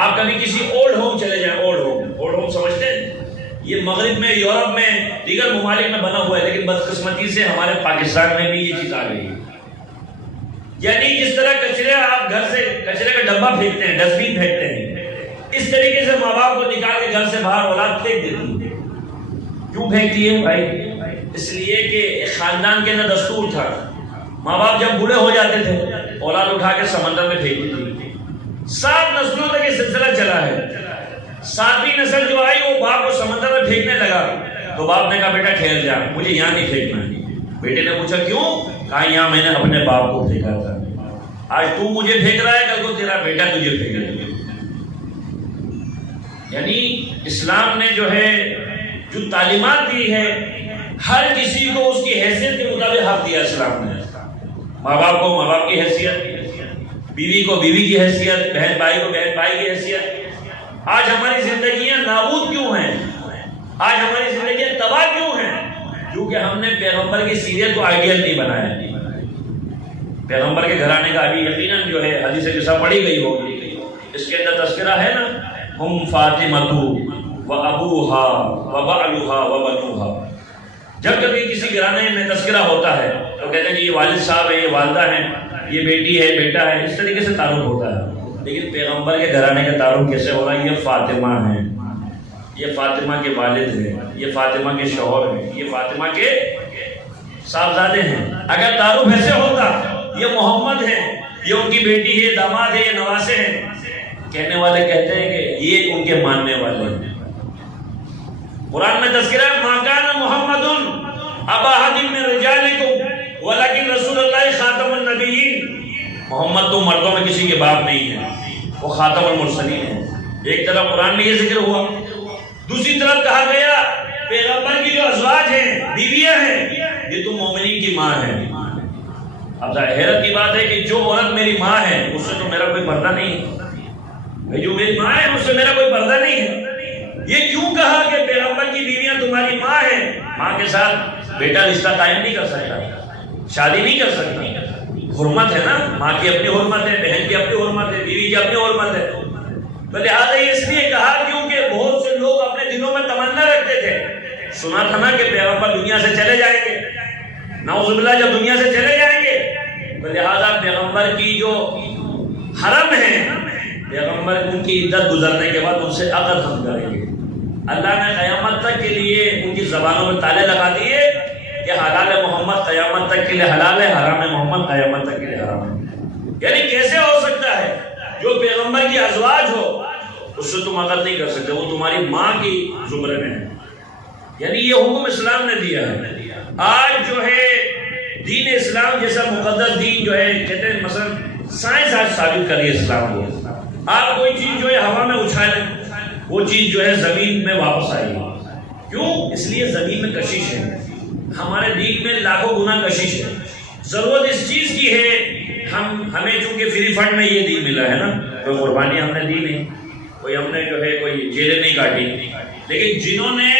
آپ کبھی کسی اولڈ ہوم چلے جائیں، اولڈ ہوم سمجھتے ہیں؟ یہ مغرب میں، یورپ میں، دیگر ممالک میں بنا ہوا ہے، لیکن بدقسمتی سے ہمارے پاکستان میں بھی یہ چیز آ گئی ہے. یعنی جس طرح کچرے آپ گھر سے کچرے کا ڈبہ پھینکتے ہیں، ڈسٹ بن پھینکتے ہیں، اس طریقے سے ماں باپ کو نکال کے گھر سے باہر اولاد پھینک دیتی ہے. کیوں پھینکتی ہے بھائی؟ اس لیے کہ ایک خاندان کے اندر دستور تھا، ماں باپ جب بوڑھے ہو جاتے تھے اولاد اٹھا کے سمندر میں پھینک دیتی تھی. 7 نسلوں تک یہ سلسلہ چلا ہے. 7ویں نسل جو آئی وہ باپ کو سمندر میں پھینکنے لگا تو باپ نے کہا بیٹا ٹھہر جا، مجھے یہاں نہیں پھینکنا. بیٹے نے پوچھا کیوں؟ کہا یہاں میں نے اپنے باپ کو پھینکا تھا، آج تو مجھے پھینک رہا ہے، کل کو تیرا بیٹا تجھے پھینکے گا. یعنی اسلام نے جو ہے جو تعلیمات دی ہے ہر کسی کو اس کی حیثیت کے مطابق حق دیا. اسلام نے ماں باپ کو ماں باپ کی حیثیت، بیوی کو بیوی کی حیثیت، بہن بھائی کو بہن بھائی کی حیثیت. آج ہماری زندگیاں نابود کیوں ہیں؟ آج ہماری زندگیاں تباہ کیوں ہیں؟ کیونکہ ہم نے پیغمبر کی سیرت کو آئیڈیل نہیں بنایا. پیغمبر کے گھرانے کا ابھی یقیناً جو ہے حدیث قصہ پڑھی گئی ہوگی، اس کے اندر تذکرہ ہے نا، ہم فاطمۃ و ابوہا و بعلھا و بنوہا. جب کبھی کسی گھرانے میں تذکرہ ہوتا ہے تو کہتے ہیں کہ یہ والد صاحب ہے، یہ والدہ ہیں، یہ بیٹی ہے، بیٹا ہے، اس طریقے سے تعارف ہوتا ہے. لیکن پیغمبر کے گھرانے کا تعارف کیسے ہو رہا ہے؟ یہ فاطمہ ہیں، یہ فاطمہ کے والد ہیں، یہ فاطمہ کے شوہر ہیں، یہ فاطمہ کے صاحبزادے ہیں. اگر تعارف ایسے ہوتا یہ محمد ہیں، یہ ان کی بیٹی ہے، داماد ہے، یہ نواسے ہیں، کہنے والے کہتے ہیں کہ یہ ان کے ماننے والے ہیں. قرآن میں تذکرہ ہے ما کان محمد ابا احد من رجالکم ولکن رسول اللہ خاتم النبیین. محمد تو مردوں میں کسی کے باپ نہیں ہے، وہ خاتم المرسلین ہے. ایک طرف قرآن میں یہ ذکر ہوا، دوسری طرف کہا گیا پیغمبر کی جو ازواج ہیں، بیویاں ہیں، یہ تو مومنین کی ماں ہے. اب حیرت کی بات ہے کہ جو عورت میری ماں ہے اس سے تو میرا کوئی پردہ نہیں ہے، جو میری ماں ہے اس سے میرا کوئی پردہ نہیں ہے. یہ کیوں کہا کہ پیغمبر کی بیویاں تمہاری ماں ہیں؟ ماں کے ساتھ بیٹا رشتہ قائم نہیں کر سکتا، شادی نہیں کر سکتا. حرمت ہے نا، ماں کی اپنی حرمت ہے، بہن کی اپنی حرمت ہے، بیوی کی اپنی حرمت ہے. تو لہٰذا یہ اس لیے کہا کیونکہ بہت سے لوگ اپنے دلوں میں تمنا رکھتے تھے، سنا تھا نا کہ پیغمبر دنیا سے چلے جائیں گے، نعوذ باللہ جب دنیا سے چلے جائیں گے تو لہٰذا پیغمبر کی جو حرم ہے، پیغمبر ان کی عدت گزرنے کے بعد ان سے عقد ہم کریں گے. اللہ نے قیامت تک کے لیے ان کی زبانوں میں تالے لگا دیے کہ حلال محمد قیامت تک کے لیے حلال ہے، حرام محمد قیامت تک کے لیے حرام ہے. یعنی کیسے ہو سکتا ہے جو پیغمبر کی ازواج ہو اس سے تم عقد نہیں کر سکتے، وہ تمہاری ماں کی زمرے میں ہے. یعنی یہ حکم اسلام نے دیا ہے. آج جو ہے دین اسلام جیسا مقدس دین جو ہے، کہتے ہیں مثلا سائنس آج ثابت کر رہی ہے اسلام کو. آپ کوئی چیز جو ہے ہوا میں اچھالیں وہ چیز جو ہے زمین میں واپس آئے گی. کیوں؟ اس لیے زمین میں کشش ہے. ہمارے دین میں لاکھوں گنا کشش ہے. ضرورت اس چیز کی ہے، ہمیں چونکہ فری فنڈ میں یہ دین ملا ہے نا، کوئی قربانی ہم نے دی نہیں، کوئی ہم نے جو ہے کوئی جیلیں نہیں کاٹی. لیکن جنہوں نے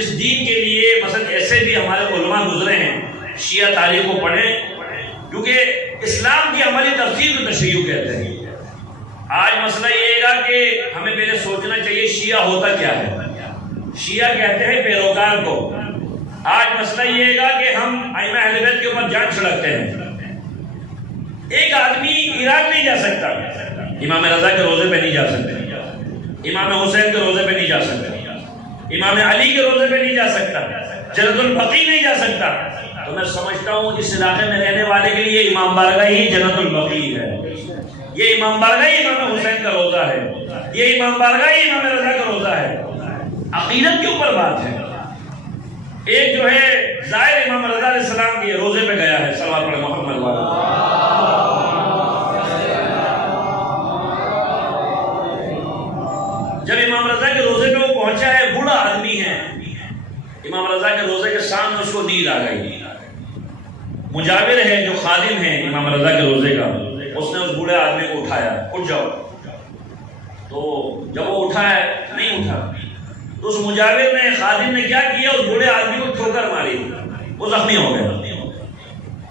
اس دین کے لیے مثلا ایسے بھی ہمارے علماء گزرے ہیں، شیعہ تاریخ کو پڑھیں، کیونکہ اسلام کی عملی تفسیر کو تشیع کہتے ہیں. آج مسئلہ یہ ہے کہ ہمیں پہلے سوچنا چاہیے شیعہ ہوتا کیا ہے. شیعہ کہتے ہیں پیروکار کو. آج مسئلہ یہ ہے گا کہ ہم ائمہ اہل بیت کے اوپر جان چھڑکتے ہیں. ایک آدمی عراق نہیں جا سکتا، امام رضا کے روزے پہ نہیں جا سکتا، امام حسین کے روزے پہ نہیں جا سکتا، امام علی کے روزے پہ نہیں جا سکتا، جنت البقیع نہیں جا سکتا. تو میں سمجھتا ہوں اس علاقے میں رہنے والے کے لیے امام بارگاہ ہی جنت البقیع ہے. یہ امام بارگاہ ہی امام حسین کا روزہ ہے، یہ امام بارگاہ ہی امام رضا کا روزہ ہے. عقیدت کے اوپر بات ہے. ایک جو ہے زائر امام رضا علیہ السلام کے روزے پہ گیا ہے، صلوات پڑھیں محمد والا. جب امام رضا کے روزے پہ وہ پہنچا ہے، بوڑھا آدمی ہے، امام رضا کے روزے کے سامنے اس کو نیند آ گئی. مجاور ہے جو خادم ہے امام رضا کے روزے کا، اس نے اس بوڑھے آدمی کو اٹھایا، اٹھ جاؤ. تو جب وہ اٹھا ہے نہیں اٹھا، تو اس مجاور نے خادم نے کیا کیا، اس بوڑھے آدمی کو ٹھوکر ماری، وہ زخمی ہو گیا.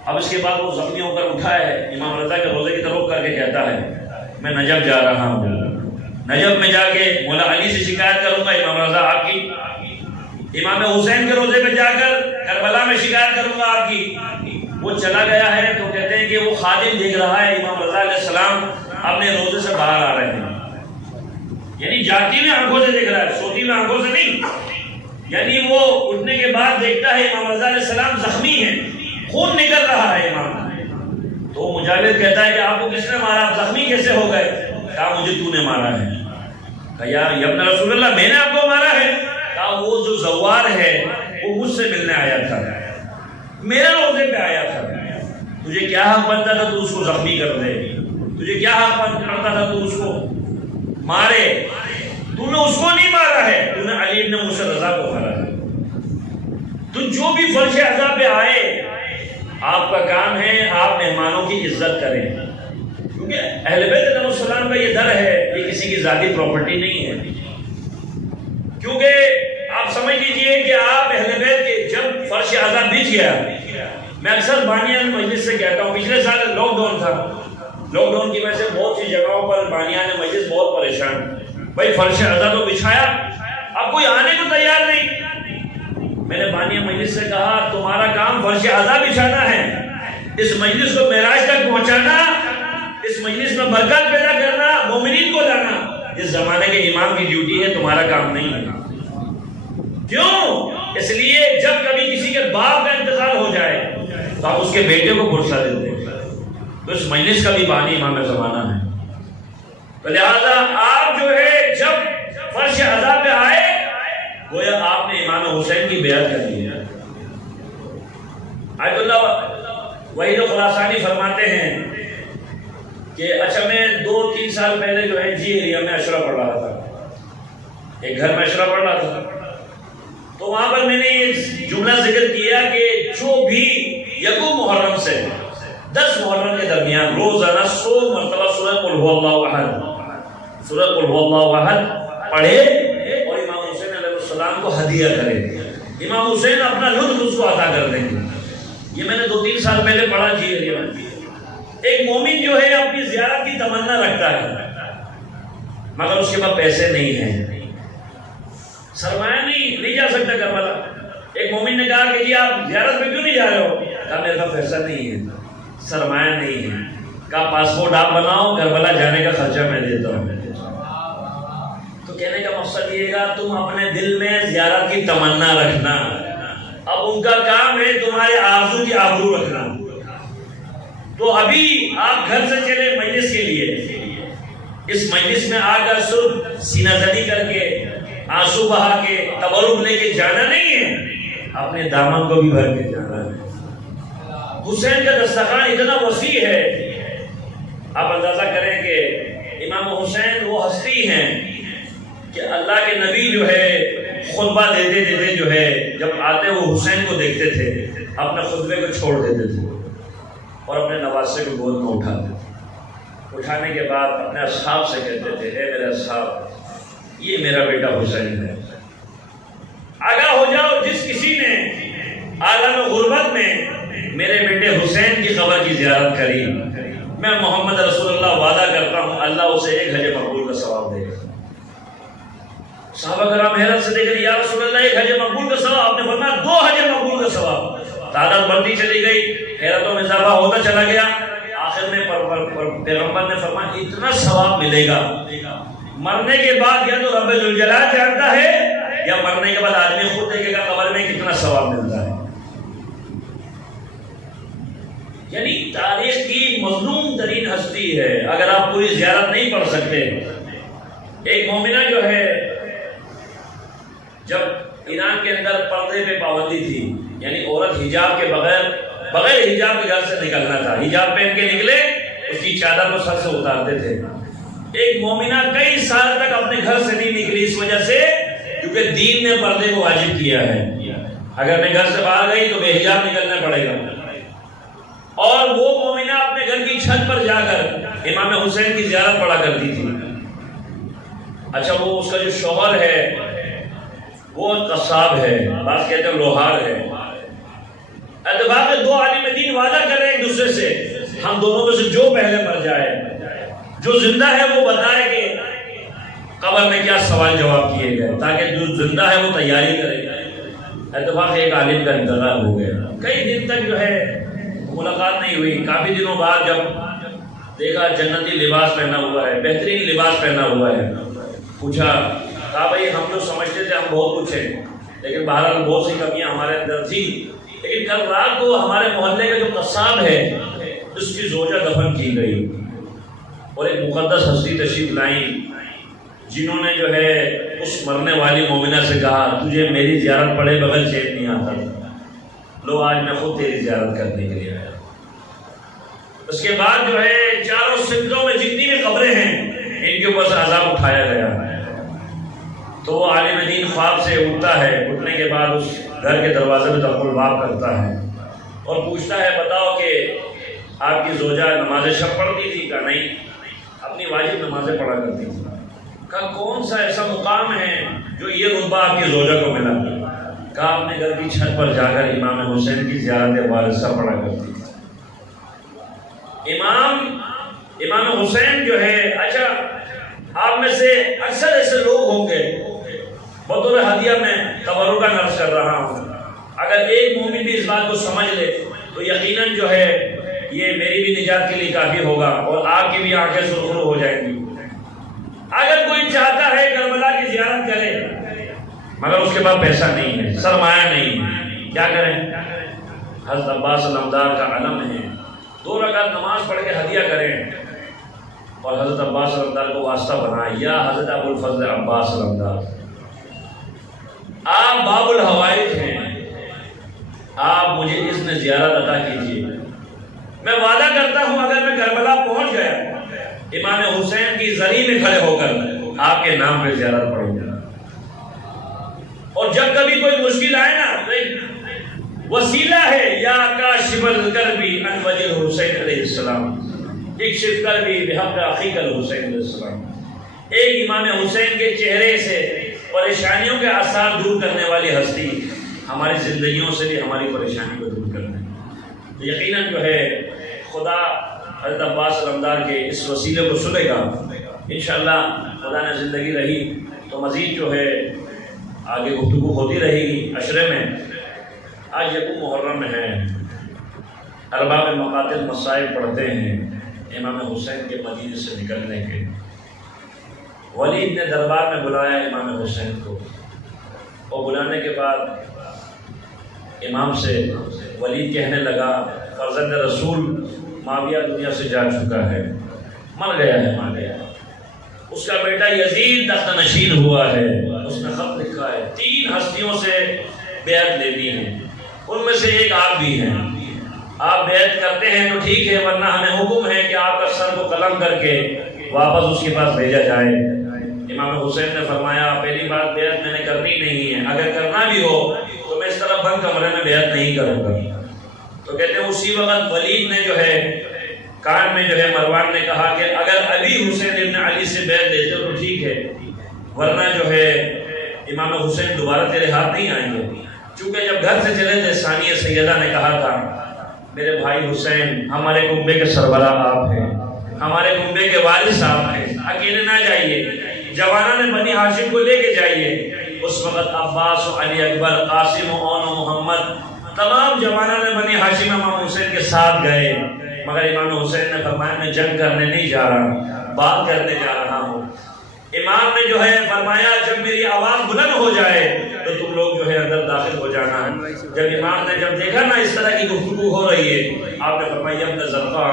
اب اس کے بعد وہ زخمی ہو کر اٹھا ہے، امام رضا کے روزے کی طرف کر کے کہتا ہے میں نجف جا رہا ہوں، نجف میں جا کے مولا علی سے شکایت کروں گا امام رضا آپ کی، امام حسین کے روزے پہ جا کر کربلا میں شکایت کروں گا آپ کی. وہ چلا گیا ہے تو کہتے ہیں کہ وہ خادم دیکھ رہا ہے امام رضا علیہ السلام اپنے روزے سے باہر آ رہے ہیں، یعنی جاگتی میں آنکھوں سے دیکھ رہا ہے، سوتی میں آنکھوں سے نہیں. یعنی وہ اٹھنے کے بعد دیکھتا ہے امام رضا علیہ السلام زخمی ہیں، خون نکل رہا ہے امام. تو مجاور کہتا ہے کہ آپ کو کس نے مارا، آپ زخمی کیسے ہو گئے؟ کہا مجھے تو نے مارا ہے. کہا یا ابن رسول اللہ میں نے آپ کو مارا ہے؟ کہا وہ جو زوار ہے وہ مجھ سے ملنے آیا تھا، میرے روزے پہ آیا تھا. تجھے کیا حق بنتا تھا تو اس کو زخمی کر دے؟ تجھے کیا حق بنتا تھا تو اس کو مارے؟ تو نے اس کو نہیں مارا ہے، تو نے علی ابن موسیٰ رضا کو مارا ہے. تو جو بھی فرش عزا پہ آئے، آپ کا کام ہے آپ مہمانوں کی عزت کریں، کیونکہ اہل بیت علیہ السلام کا یہ در ہے، یہ کسی کی ذاتی پراپرٹی نہیں ہے. کیونکہ آپ سمجھ لیجئے کہ آپ اہل بیت کے جب فرش عزا بچ گیا، میں اکثر بانیان مجلس سے کہتا ہوں، پچھلے سال لاک ڈاؤن تھا، لاک ڈاؤن کی وجہ سے بہت سی جگہوں پر بانیان مجلس بہت پریشان. بھائی فرش عزا تو بچھایا، اب کوئی آنے کو تیار نہیں. میں نے بانیان مجلس سے کہا تمہارا کام فرش عزا بچھانا ہے، اس مجلس کو معراج تک پہنچانا، اس مجلس میں برکت پیدا کرنا، مومنین کو لانا اس زمانے کے امام کی ڈیوٹی ہے، تمہارا کام نہیں ہے. کیوں؟ اس لیے جب کبھی کسی کے باپ کا انتقال ہو جائے تو آپ اس کے بیٹے کو پرسہ دیتے ہیں، تو اس مجلس کا بھی بانی امام زمانہ ہے. تو لہذا آپ جو ہے جب فرش عزا پہ آئے، گویا آپ نے امام حسین کی بیعت کر دی ہے. آیت اللہ وحید خراسانی فرماتے ہیں کہ اچھا میں 2-3 سال پہلے جو ہے جی ایریا میں عشرہ پڑھ رہا تھا، ایک گھر میں عشرہ پڑھ رہا تھا، تو وہاں پر میں نے یہ جملہ ذکر کیا کہ جو بھی یکم محرم سے 10 محرم کے درمیان روزانہ 100 مرتبہ سورہ قل هو اللہ احد، سورہ قل هو اللہ احد پڑھے اور امام حسین علیہ السلام کو ہدیہ کرے، امام حسین اپنا لطف اس کو عطا کر دیں گے. یہ میں نے 2-3 سال پہلے پڑھا جی ایریا میں. ایک مومن جو ہے اپنی زیارت کی تمنا رکھتا ہے، مگر اس کے پاس پیسے نہیں ہیں، سرمایہ نہیں جا سکتا کربلا. ایک مومن نے کہا کہ جی آپ زیارت پہ کیوں نہیں جا رہے ہو؟ کہا میرے پاس پیسہ نہیں ہے، سرمایہ نہیں ہے. کہا پاسپورٹ آپ بناؤ، کربلا جانے کا خرچہ میں دیتا ہوں. تو کہنے کا مقصد یہ گا تم اپنے دل میں زیارت کی تمنا رکھنا، اب ان کا کام ہے تمہارے آرزو کی آبرو رکھنا. تو ابھی آپ گھر سے چلے مجلس کے لیے، اس مجلس میں آ کر صرف سینہ زنی کر کے آنسو بہا کے تبرک لے کے جانا نہیں ہے، اپنے دامن کو بھی بھر کے جانا ہے. حسین کا دسترخوان اتنا وسیع ہے، آپ اندازہ کریں کہ امام حسین وہ ہستی ہیں کہ اللہ کے نبی جو ہے خطبہ دیتے دیتے جو ہے جب آتے وہ حسین کو دیکھتے تھے، اپنے خطبے کو چھوڑ دیتے تھے اور اپنے نواسے کو گود میں اٹھاتے. اٹھانے کے بعد اپنے اصحاب سے کہتے تھے اے میرے اصحاب یہ میرا بیٹا حسین ہے، آگاہ ہو جاؤ جس کسی نے عالم غربت میں میرے بیٹے حسین کی قبر کی زیارت کری، میں محمد رسول اللہ وعدہ کرتا ہوں اللہ اسے 1 حج مقبول کا ثواب دے گا. صحابہ کرام حیرت سے دیکھ رہے یا رسول اللہ ایک حج مقبول کا ثواب، آپ نے فرمایا 2 حج مقبول کا ثواب۔ تعداد بڑھتی چلی گئی، حیرتوں میں اضافہ ہوتا چلا گیا، آخر میں پیغمبر نے فرمایا اتنا ثواب ملے گا مرنے کے بعد یا تو رب ذوالجلال جانتا ہے یا مرنے کے بعد آدمی خود دیکھے گا قبر میں کتنا ثواب ملتا ہے۔ یعنی تاریخ کی مظلوم ترین ہستی ہے، اگر آپ پوری زیارت نہیں پڑھ سکتے۔ ایک مومنہ جو ہے جب ایران کے اندر پردے پہ پابندی تھی، یعنی عورت حجاب کے بغیر حجاب کے گھر سے نکلنا تھا، حجاب پہن کے نکلے اس کی چادر کو سر سے اتارتے تھے۔ ایک مومنہ کئی سال تک اپنے گھر سے نہیں نکلی اس وجہ سے کیونکہ دین نے پردے کو واجب کیا ہے، اگر میں گھر سے باہر گئی تو بے حجاب نکلنا پڑے گا۔ اور وہ مومنہ اپنے گھر کی چھت پر جا کر امام حسین کی زیارت پڑھا کرتی تھی۔ اچھا وہ اس کا جو شوہر ہے وہ قصاب ہے، بعض کہتے ہیں لوہار ہے۔ اتفاق 2 عالم دین وعدہ کریں ایک دوسرے سے، ہم دونوں میں سے جو پہلے مر جائے، جو زندہ ہے وہ بتائے کہ قبر میں کیا سوال جواب کیے گئے، تاکہ جو زندہ ہے وہ تیاری کرے۔ اتفاق ایک عالم کا انتقال ہو گیا، کئی دن تک جو ہے ملاقات نہیں ہوئی۔ کافی دنوں بعد جب دیکھا جنتی لباس پہنا ہوا ہے، بہترین لباس پہنا ہوا ہے، پوچھا، کہا بھائی ہم جو سمجھتے تھے ہم بہت کچھ ہیں لیکن بہرحال بہت سی کمیاں ہمارے اندر تھی، لیکن کل رات کو ہمارے محلے کا جو قصاب ہے اس کی زوجہ دفن کی گئی، اور ایک مقدس ہستی تشریف لائیں جنہوں نے جو ہے اس مرنے والی مومنہ سے کہا تجھے میری زیارت پڑے بغیر چین نہیں آتا، لو آج میں خود تیری زیارت کرنے کے لیے آیا۔ اس کے بعد جو ہے چاروں سمتوں میں جتنی بھی قبریں ہیں ان کے اوپر سے عذاب اٹھایا گیا، تو وہ عالم دین خواب سے اٹھتا ہے، اٹھنے کے بعد اس گھر کے دروازے میں دخل الباب کرتا ہے اور پوچھتا ہے بتاؤ کہ آپ کی زوجہ نماز شب پڑھتی تھی؟ کہا نہیں، اپنی واجب نمازیں پڑھا کرتی تھی۔ کہا کون سا ایسا مقام ہے جو یہ رتبہ آپ کی زوجہ کو ملا؟ کہا اپنے گھر کی چھت پر جا کر امام حسین کی زیارت وارثہ پڑھا کرتی تھی۔ امام حسین جو ہے، اچھا آپ میں سے اکثر ایسے لوگ ہوں گے، بطور ہدیہ میں تبرک کا نرس کر رہا ہوں، اگر ایک مومن بھی اس بات کو سمجھ لے تو یقیناً جو ہے یہ میری بھی نجات کے لیے کافی ہوگا اور آپ کی بھی آنکھیں سرخرو ہو جائیں گی۔ اگر کوئی چاہتا ہے کربلا کی زیارت کرے مگر اس کے پاس پیسہ نہیں ہے، سرمایہ نہیں ہے، کیا کریں؟ حضرت عباس علمدار کا علم ہے، 2 رکعت نماز پڑھ کے ہدیہ کریں اور حضرت عباس علمدار کو واسطہ بنائیں، یا حضرت ابو الفضل عباس علمدار آپ باب الحوائج ہیں، آپ مجھے اذن زیارت عطا کیجیے، میں وعدہ کرتا ہوں اگر میں کربلا پہنچ گیا امام حسین کی زری میں کھڑے ہو کر آپ کے نام پہ زیارت پڑھوں گا، اور جب کبھی کوئی مشکل آئے نا تو وسیلہ ہے یا کاشف الکربی عن وجہ حسین علیہ السلام، اکشف کربی بحق اخیک الحسین علیہ السلام، ایک امام حسین کے چہرے سے پریشانیوں کے آثار دور کرنے والی ہستی ہماری زندگیوں سے بھی ہماری پریشانی کو دور کرنے، تو یقیناً جو ہے خدا حضرت عباس علمدار کے اس وسیلے کو سنے گا انشاءاللہ۔ خدا نے زندگی رہی تو مزید جو ہے آگے گفتگو ہوتی رہے گی عشرے میں۔ آج یکم محرم ہے، ارباب مقاتل مصائب پڑھتے ہیں امام حسین کے مدینے سے نکلنے کے۔ ولید نے دربار میں بلایا امام حسین کو، اور بلانے کے بعد امام سے ولید کہنے لگا فرزند رسول معاویہ دنیا سے جا چکا ہے، مر گیا ہے، مر گیا، اس کا بیٹا یزید تخت نشین ہوا ہے، اس نے خط لکھا ہے 3 ہستیوں سے بیعت لینی ہے، ان میں سے ایک آپ بھی ہیں، آپ بیعت کرتے ہیں تو ٹھیک ہے، ورنہ ہمیں حکم ہے کہ آپ کا سر کو قلم کر کے واپس اس کے پاس بھیجا جائے۔ امام حسین نے فرمایا پہلی بات بیعت میں نے کرنی نہیں ہے، اگر کرنا بھی ہو تو میں اس طرح بند کمرے میں بیعت نہیں کروں گا۔ تو کہتے ہیں اسی وقت ولید نے جو ہے کان میں جو ہے مروان نے کہا کہ اگر ابھی حسین ابن علی سے بیعت لیتے ہو تو ٹھیک ہے، ورنہ جو ہے امام حسین دوبارہ تیرے ہاتھ نہیں آئیں گے، چونکہ جب گھر سے چلے تھے ثانیہ سیدہ نے کہا تھا میرے بھائی حسین ہمارے کنبے کے سربراہ آپ ہیں، ہمارے کنبے کے والد صاحب ہیں، اکیلے نہ جائیے، جوانان بنی ہاشم کو لے کے جائیے۔ اس وقت عباس و علی اکبر، قاسم و اون و محمد، تمام جوانان بنی ہاشم امام حسین کے ساتھ گئے، مگر امام حسین نے فرمایا میں جنگ کرنے نہیں جا رہا، بات کرنے جا رہا ہوں۔ امام نے جو ہے فرمایا جب میری آواز بلند ہو جائے تو تم لوگ جو ہے اندر داخل ہو جانا۔ جب امام نے جب دیکھا نا اس طرح کی گفتگو ہو رہی ہے، آپ نے فرمایا ابن زرقا،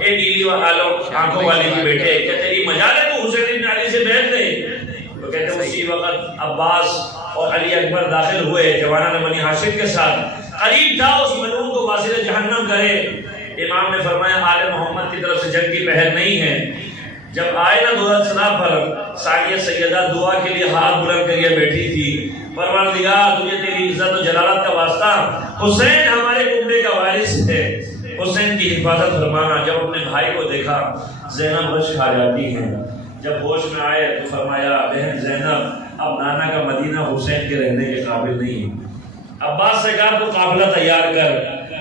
اے نیلی و آنکھوں والی کے بیٹے، کیا تیری مجال ہے تو حسین بن علی سے بیٹھ لے؟ تو کہتے ہیں اسی وقت عباس اور علی اکبر داخل ہوئے جوانان بنی ہاشم کے ساتھ، قریب تھا اس ملعون کو واصل جہنم کرے۔ امام نے فرمایا آل محمد کی طرف سے جنگ کی پہل نہیں ہے۔ جب آئے نا دولت سنا پر، ثانیہ سیدہ دعا کے لیے ہاتھ بلند کریے بیٹھی تھی، پروردگار تجھے تیری عزت و جلالت کا واسطہ، حسین ہمارے کنبے کا وارث ہے، حسین کی حفاظت فرمانا۔ جب اپنے بھائی کو دیکھا زینب رشک کھا جاتی ہیں، جب ہوش میں آئے تو فرمایا بہن زینب اب نانا کا مدینہ حسین کے رہنے کے قابل نہیں ہے۔ عباس سے کہا تو قافلہ تیار کر،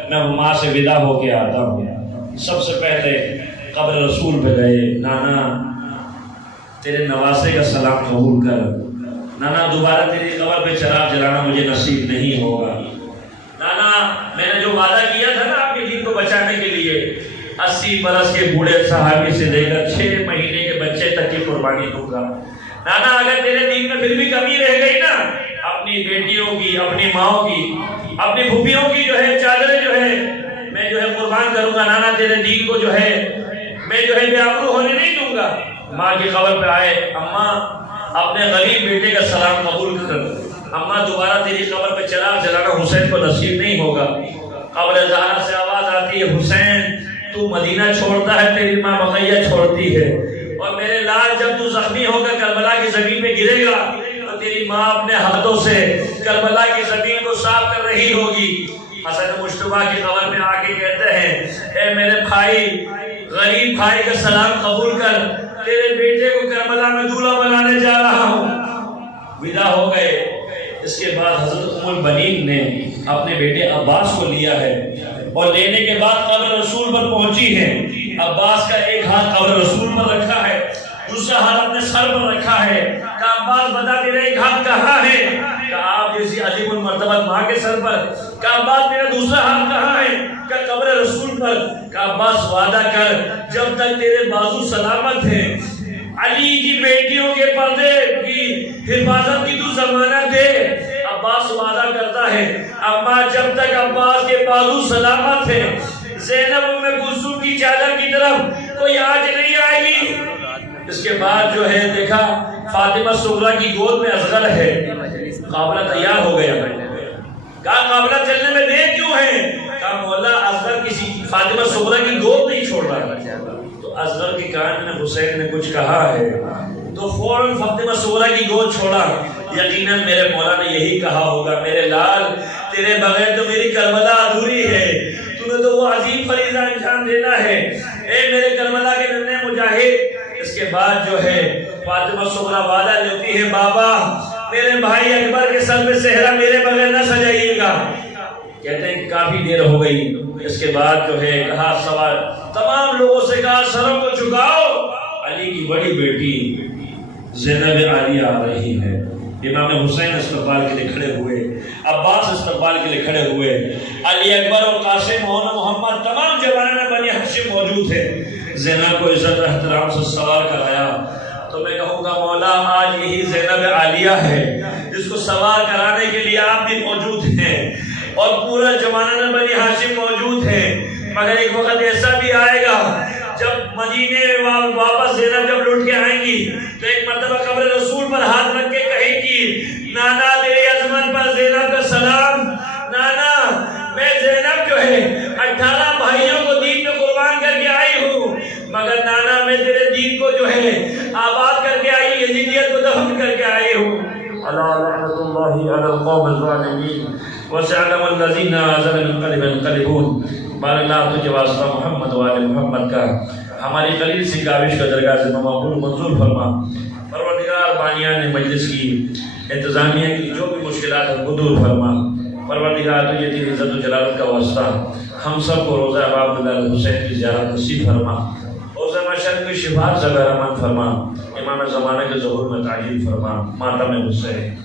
میں ماں سے ودا ہو کے آتا ہوں۔ سب سے پہلے قبر رسول پہ گئے، نانا تیرے نواسے کا سلام قبول کر، نانا دوبارہ تیری قبر پہ چراغ جلانا مجھے نصیب نہیں ہوگا، نانا میں نے جو وعدہ کیا تھا نا آپ کے دین کو بچانے کے لیے، 80 برس کے بوڑھے صحابی سے لے کر 6 مہینے کے بچے تک کی قربانی دوں گا۔ نانا اگر تیرے دین میں پھر بھی کمی رہ گئی نا، اپنی بیٹیوں کی، اپنی ماؤں کی، اپنی پھوپھیوں کی جو ہے چادریں جو ہے میں جو ہے قربان کروں گا، نانا تیرے دین کو جو ہے میں جو ہے بے آبرو ہونے نہیں دوں گا۔ ماں کی قبر پہ آئے، اماں اپنے غریب بیٹے کا سلام قبول کر، اماں دوبارہ تیری قبر پہ چراغ جلانا حسین کو نصیب نہیں ہوگا۔ قبر زہرا سے آواز آتی ہے حسین تو مدینہ چھوڑتا ہے، تیری ماں بقیہ چھوڑتی ہے، اور میرے لال جب تو زخمی ہو کر کربلا کی زمین پہ گرے گا تو تیری ماں اپنے ہاتھوں سے کربلا کی زمین کو صاف کر رہی ہوگی۔ حسن مشتبہ کی قبر میں آ کے کہتے ہیں اے میرے بھائی، غریب بھائی کا سلام قبول کر، تیرے بیٹے کو کربلا میں دولہا بنانے جا رہا ہوں۔ ودا ہو گئے۔ اس کے بعد حضرت ام البنین نے اپنے بیٹے عباس کو لیا ہے، اور لینے کے بعد قبر رسول پر پہنچی ہے۔ عباس کا ایک ہاتھ قبر رسول پر رکھا ہے، دوسرا ہاتھ اپنے سر پر رکھا ہے۔ کہ عباس بتا تیرا ایک ہاتھ کہاں ہے؟ کہ آپ جیسی عظیم المرتبہ ماں کے سر پر۔ کہ عباس تیرا دوسرا ہاتھ کہاں ہے؟ کہ قبر رسول پر۔ کہ عباس وعدہ کر جب تک تیرے بازو سلامت ہیں، علی کی بیٹیوں کے پردے کی حفاظت کی تو ضمانت دے۔ عباس وعدہ کرتا ہے اما جب تک عباس کے بازو سلامت ہیں، زینب ام کلثوم کی چادر کی طرف کوئی آج نہیں آئے گی۔ اس کے بعد جو ہے دیکھا فاطمہ صغریٰ کی گود میں اصغر ہے، قافلہ تیار ہو گیا۔ کہا قافلہ چلنے میں دیر کیوں ہے؟ کہا مولا اصغر کسی فاطمہ صغریٰ کی گود نہیں چھوڑ رہا۔ تو اصغر کے کان میں حسین نے کچھ کہا ہے تو فوراً فاطمہ صغریٰ کی گود چھوڑا۔ یقیناً میرے مولا نے یہی کہا ہوگا میرے لال تیرے بغیر تو میری کربلا ادھوری ہے، تمہیں تو وہ عظیم فریضہ انجام دینا ہے، اے میرے کربلا کے ننھے مجاہد۔ اس کے بعد جو ہے فاطمہ صغریٰ وعدہ لیتی ہے بابا میرے بھائی اکبر کے سر میں صحرا میرے بغیر نہ سجائیے گا۔ کہتے ہیں کافی دیر ہو گئی۔ اس کے بعد جو ہے کہا سوال تمام لوگوں سے کہا سروں کو جھکاؤ، علی کی بڑی بیٹی زینب عالیہ آ رہی ہے۔ امام حسین استقبال کے لیے کھڑے ہوئے، عباس استقبال کے لیے کھڑے ہوئے، علی اکبر اور قاسم اور محمد تمام جوانان بنی ہاشم موجود ہیں۔ زینب کو عزت و احترام سے سوار کرایا۔ تو میں کہوں گا مولا آج یہی زینب عالیہ ہے جس کو سوار کرانے کے لیے آپ بھی موجود ہیں اور پورا جوانان بنی ہاشم موجود ہیں، مگر ایک وقت ایسا بھی آئے گا جب مدینے واپس زینب جب لوٹ کے آئیں گی تو ایک مرتبہ قبر رسول پر ہاتھ رکھ کے کہیں گی نانا تیری عظمت پر زینب کا سلام، نانا میں زینب جو ہے 18 بھائیوں کو دین میں قربان کر کے آئی ہوں، مگر نانا میں تیرے دین کو جو ہے آباد کر کے آئی، یزیدیت کو دفن کر کے آئی ہوں۔ الا رحمت اللہ علی القوم الظالمین وسيعلم الذين آذوا منقلب ينقلبون۔ بار اللہ تجھے واسطہ محمد و آل محمد کا ہماری قلیل سی کاوش کا درگاہ سے مقبول منظور فرما۔ پروردگار بانیان مجلس کی انتظامیہ کی جو بھی مشکلات ہیں وہ دور فرما۔ پروردگار تجھے تیری عزت و جلالت کا واسطہ ہم سب کو روزہ باب اللہ حسین کی زیارت نصیب فرما، روزہ مشہد کی شفاعت سے بہرمند فرما۔ امام امام زمانہ کے ظہور میں تعجیل فرما، ماتم حسین